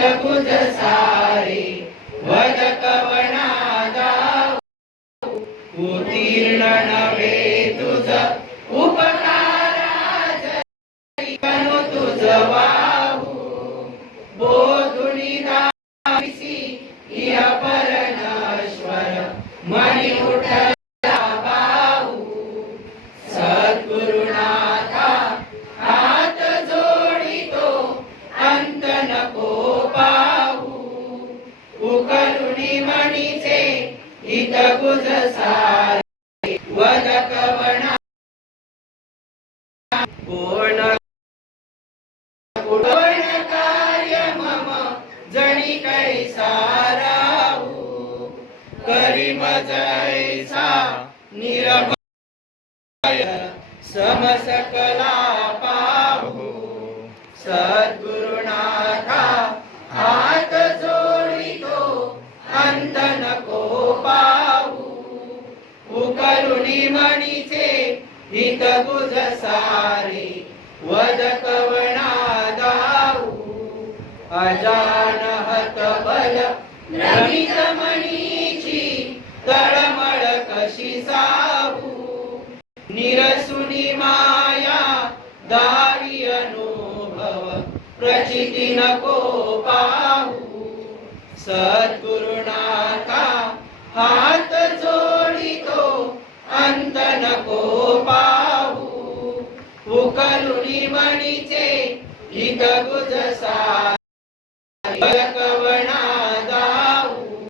हितगुज सारे वद कवना गाऊ उत्तीर्ण नव्हे तुझ उपकाराज कनु तुझ वाहू बोधुनी दासी इह परनश्वर मनी उठला बाहू सद्गुरुनाथा हात जोडितो अंत नको पाहू उकलुनी मणीचे हितगुज सारे वद कवना पूर्ण कार्य मम जणी कैसा राहू करी मजैसा निर्भय समसकला पाहू सद्गुरुनाथा हात जोडितो अंत नको पाहू उकलुनी मणीचे हितगुज सारे वद कवना दाऊ अजान हत बल द्रवित मणीची तळमळ कशी साहू निरसुनी माया दावी अनुभव प्रचिती नको पाहू सद्गुरुनाथा हात जोडितो अंत नको पाहू उकलुनी मणीचे हितगुज सारे